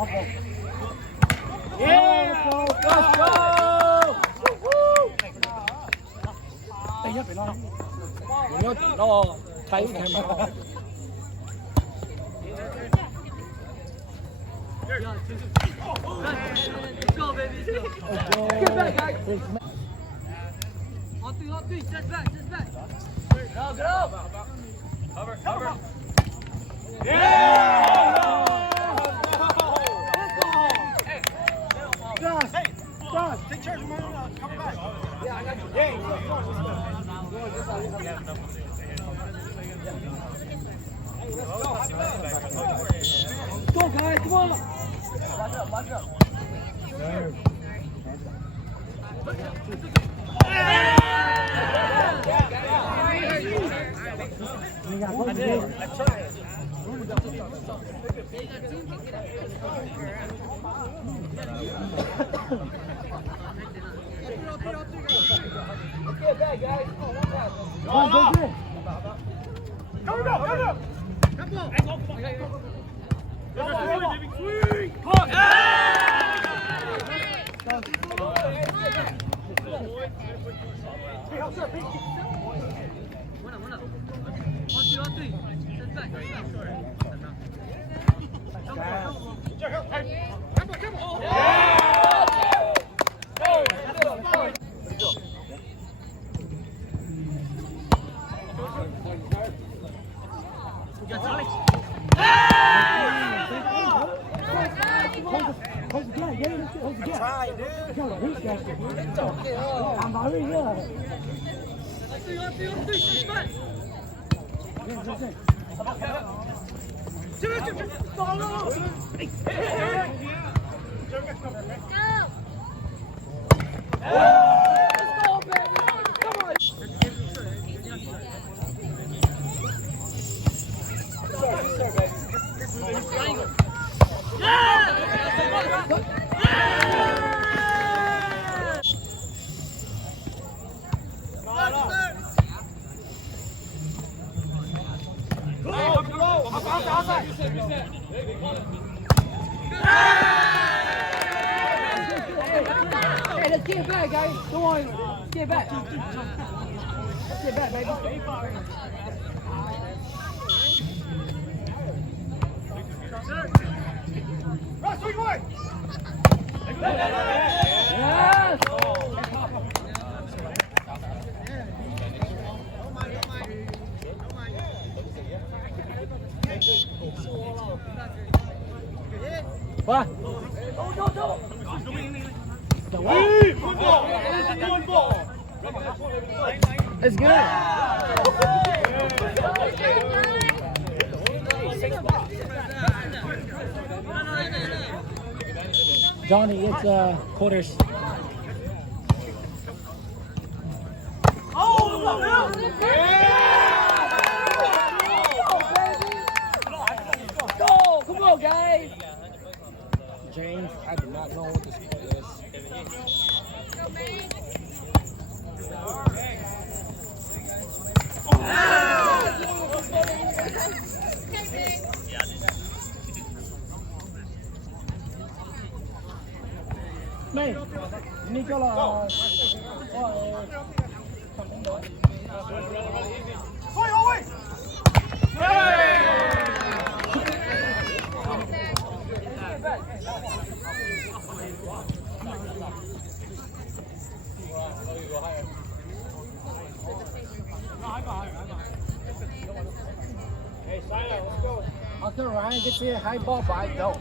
Yeah, let's go. Đây nhất phải lo. Nhớ lo thấy em. Let's go, baby. Get back, guys. On three, just back. Get up. Cover. Yeah! Josh, take charge of mine. Come back. Yeah, I got you. Hey, let's go, guys. Come on. Watch up. I tried. Get back, guys. Come on, go. On three. Just back. Hey, let's get back, guys. Come on, get back. Let's get back, baby. Rush, sweet boy. Yes. What? It's good. Johnny, it's quarters. Go! Come on, guys! James, I do not know what this is. Này, đi cho là After Ryan gets the high ball by, go.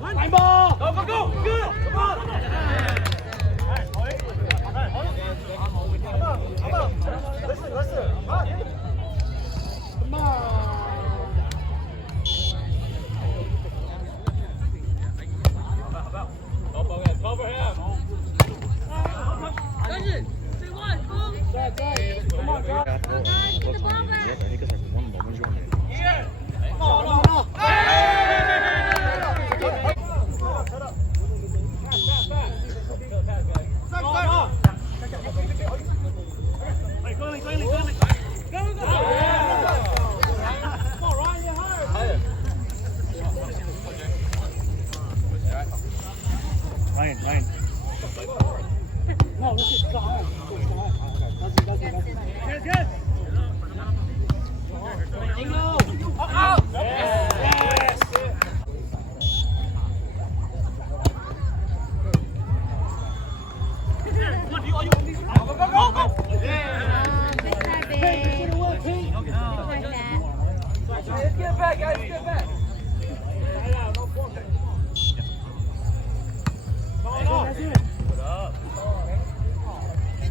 Line ball! Go! Good! Come on! Listen. Come on. Cover him. back, guys.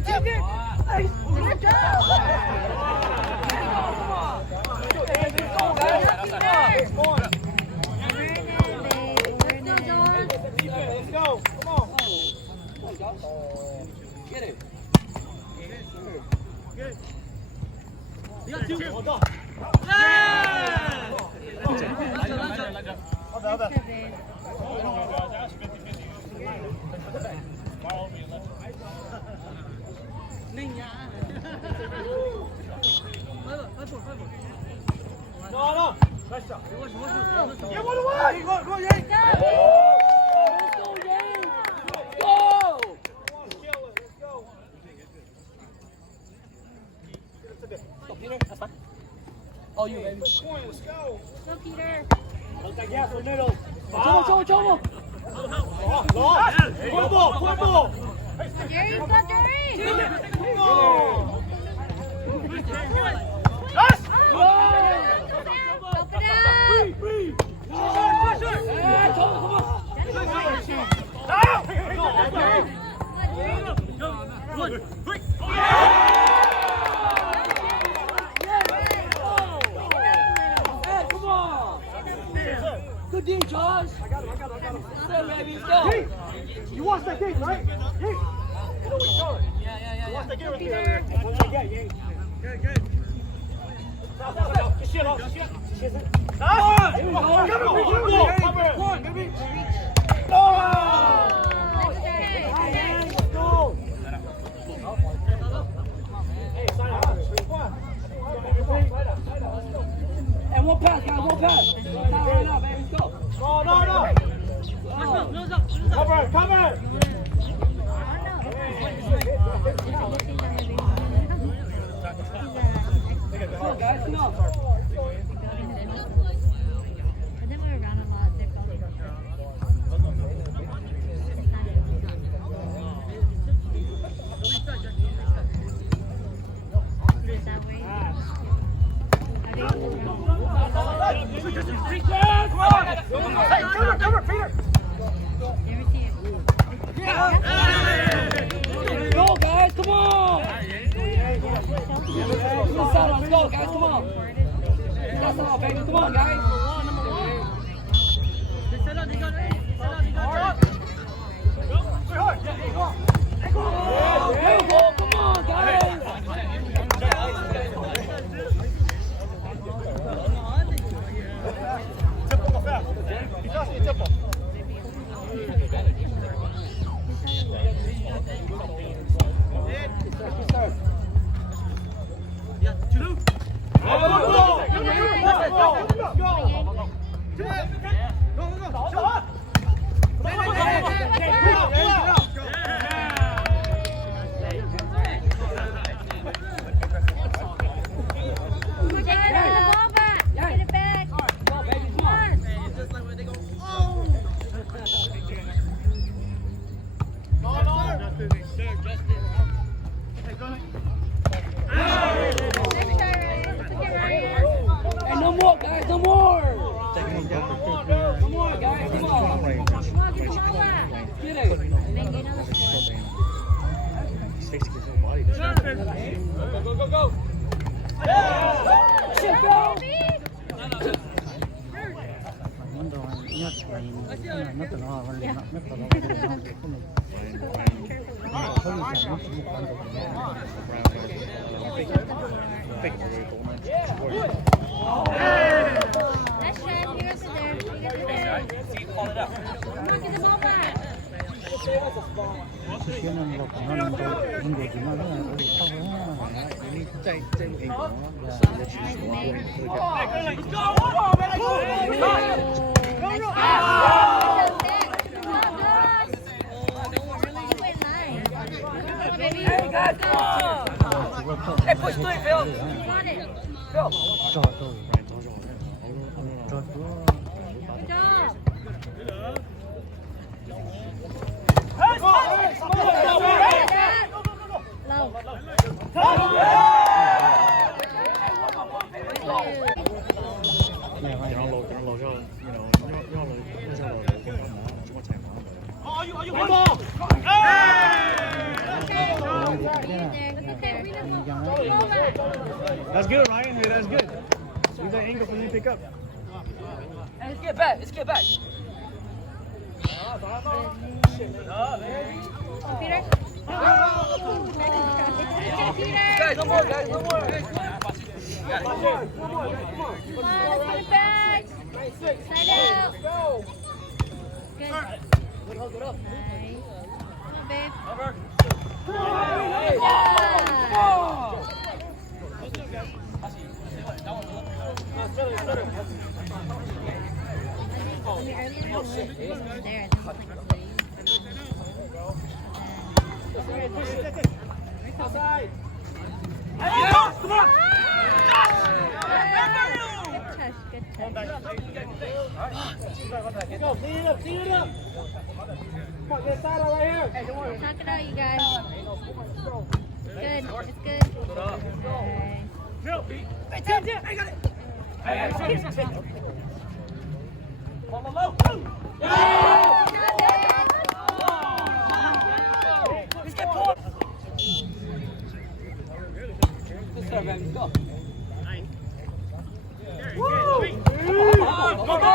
Step back. Let's go. Come on. Get it. No. Nice job. Get one away. Go, Yank. Go! Peter, that's fine. Oh, you, baby. Let's go. Go, Peter. Let's get gas in the middle. Trouble. Point ball. Jerry, go, Jerry. Yes. Help it out. Free. Hey, come on. Good D, Josh. I got him. Stay, baby, let's go. You watch that game, right? You know where you're going. Yeah. You watch that game right there. Good. Good shit off. Nice. Come on, baby. Let's go. Hey, side out. And one pass, guys, one pass. Right now, baby, let's go. No. Cover. Come on, guys, come on. And then we're around a lot. They're probably that way. Cover, Peter. Go, guys, come on. Let's go, guys, come on. That's all, baby, come on, guys. There you go, come on, guys. And no more, guys, no more. Come on, guys, come on. Get it. Go. Shit, bro. Let's try it. You're up there. Come on, get the ball back. 시키는 거 그만한 거지만 우리 사고 하나 이미 짤 이거 Hey, guys, come on. Hey, push through it, Phil. Phil. That's good, Ryan. Hey, that's good. Use that angle for you to pick up. Hey, let's get back. Let's get back. Peter? Peter! Guys, no more, guys, no more. Come on, let's put it back! Side out! Good. Nice. Come on, babe. Good Outside. Come on! Good touch, good touch. Go, clean it up, clean it up. Come on, get side out right here. Hey, don't worry. Knock it out, you guys. Good, it's good. Nice. Hey, Tim, I got it. Hey, Let's go, baby. Go. Woo! Go, go, go!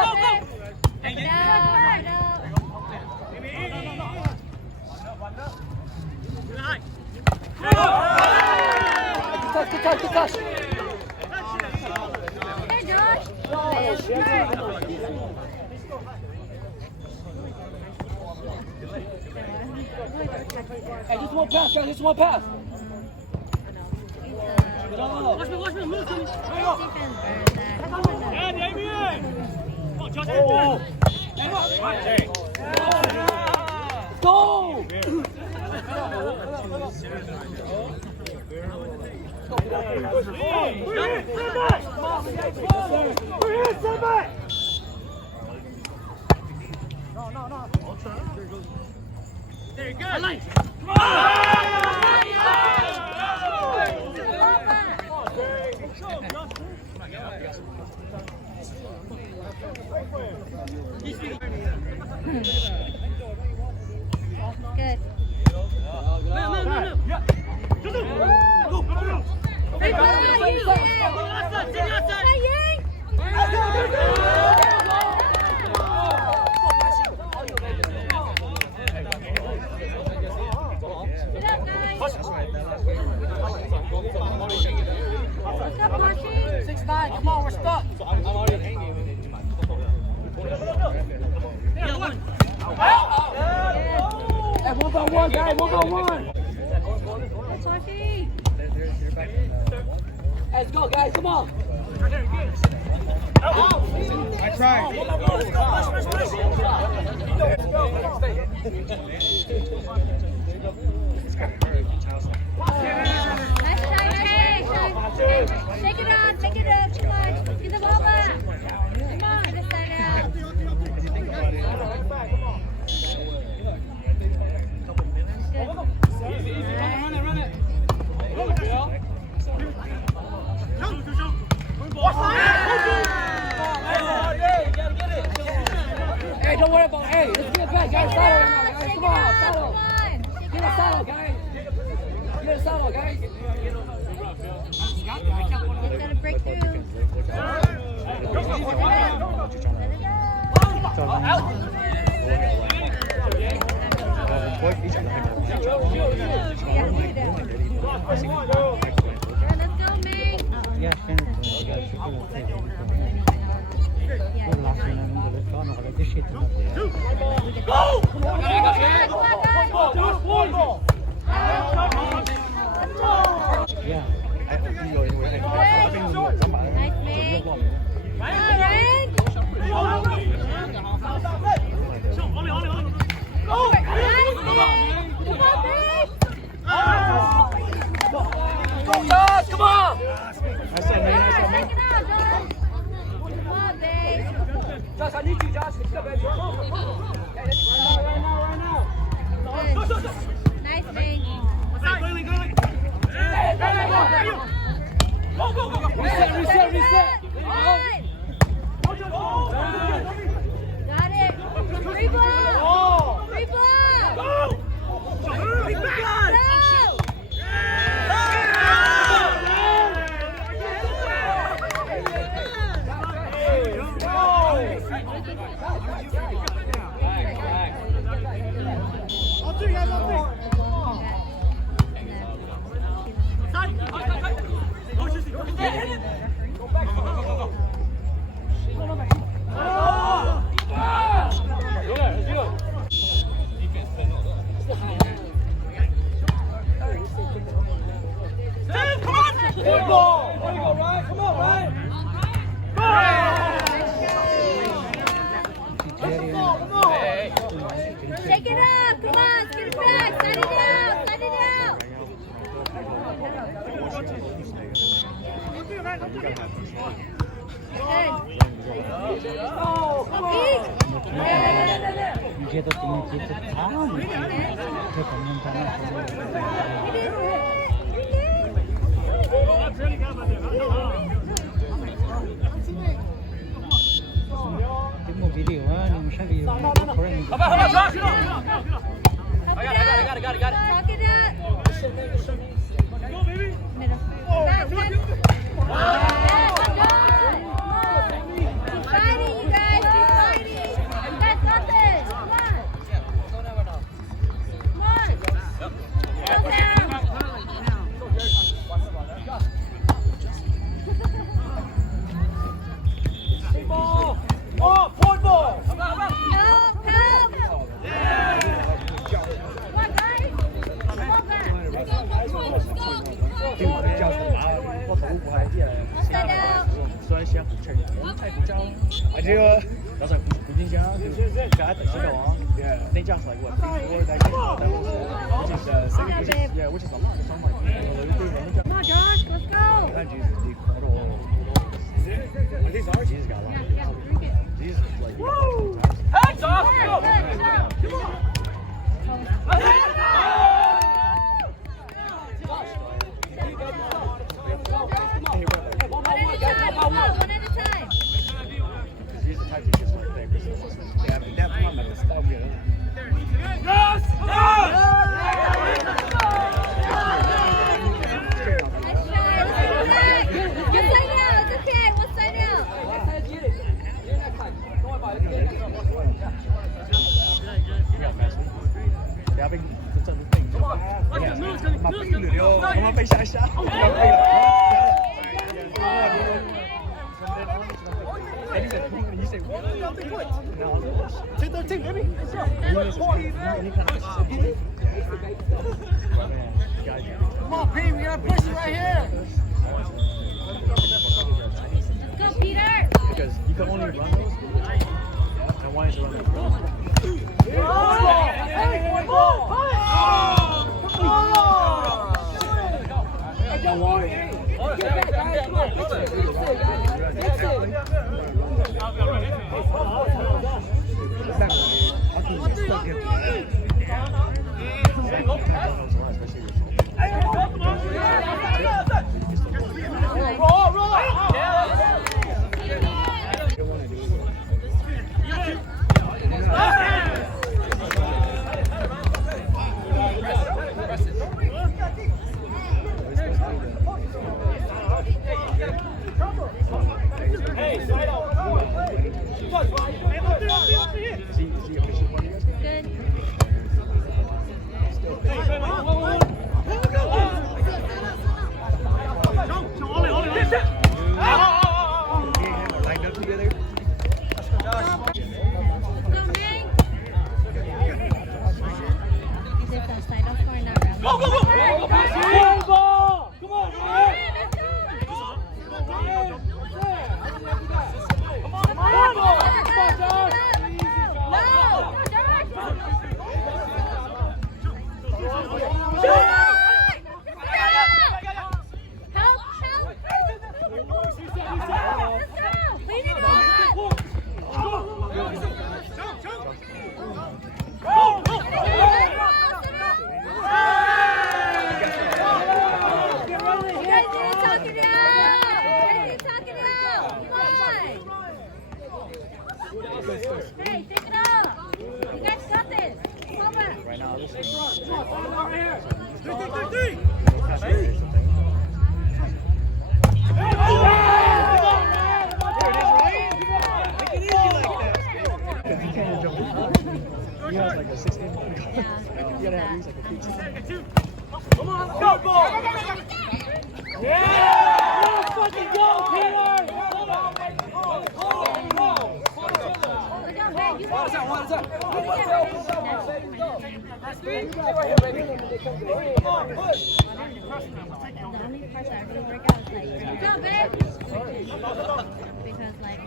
Knock it out, knock it out. Good touch, good touch. Hey, Josh! Hey, just one pass, guys, just one pass. Watch me, move to me. Yeah, Damien. Come on, Josh. Go! Very good. Good. Hey, Come on, use it! Hey, Yang! Get up, guys! What's up, Marcy? 6'9", come on, we're stuck. Hey, 1-on-1, guys, 1-on-1. What's Marcy? Let's go, guys, come on. I tried. Nice try, Jay! Shake it up, come on! Get the ball back! Come on, get the side out! Good. Run it. Hey, don't worry about it. Hey, let's get back, guys. Saddle right now, guys. Come on, saddle. Get a saddle, guys. Get a saddle, guys. It's gonna break through. Let's go, May! Yeah, Nice, May! Alright! Go, Josh, come on. Josh, I need you, Josh. Let's go, baby. Nice, May! Reset. Got it! Free ball! Free ball! Go! 이제도 그냥 계속 다 이렇게 cái một video á nhưng mà sao video có ra How about Josh? I got it. Talk it up. Go, baby. Middle. Back, back. Yes, good. Keep fighting, you guys. Keep fighting. You guys got this. Come on. Come on. Go down. Ball. Oh, point ball. Help, help. Come on, guys. Come on back. I'll stay down. 所以先不吃，太不招。啊，这个刚才不进香，就是刚才知道啊。They just like what before that which is second, yeah, which is a lot. Come on, Josh. Let's go. That Jesus, are these ours? Jesus got a lot. Yeah, drink it. Jesus is like. Hands off. Good, Go. good. Come on. One at a time. He's the type of just like that. Yeah, but that one like stop here. Yes. Nice try. Let's go back. One side out. It's okay. One side out. Dạ bên chân tỉnh. Mà bị lửa điêu, mà bị sai sai. And he said, you say, what? No, they quit. No, 213, baby. Come on, Pete, we gotta push it right here. Let's go, Peter. Because you can only run those. And why is it running? Don't worry. Get back, guys. Come on, fix it. Fix Hey, slide out. Good. Go, Ming. Is it from side off or not round? Go, go, go. it. Ball. Come on, Ryan. Hey, take it up. You guys got this. Come on back. Right now, this is. He has like a 16. You gotta have these like a 15. Come on, go, ball. Yeah! Let's fucking go, Peter! Go down, Ben. You go. Come on, push. The only parts that really work out is like, good job, Ben. Because like,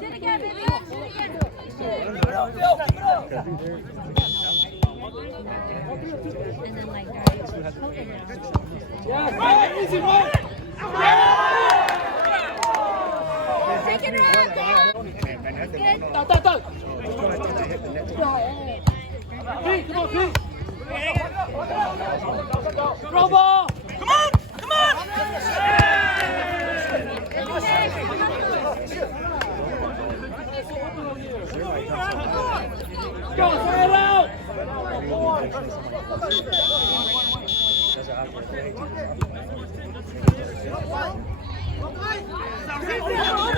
shoot again, baby. Shoot again. And then like Easy, man. second round, go. Good. Pete, come on, Pete. Throw ball. Come on! Come on! Go, fire it out. Come on!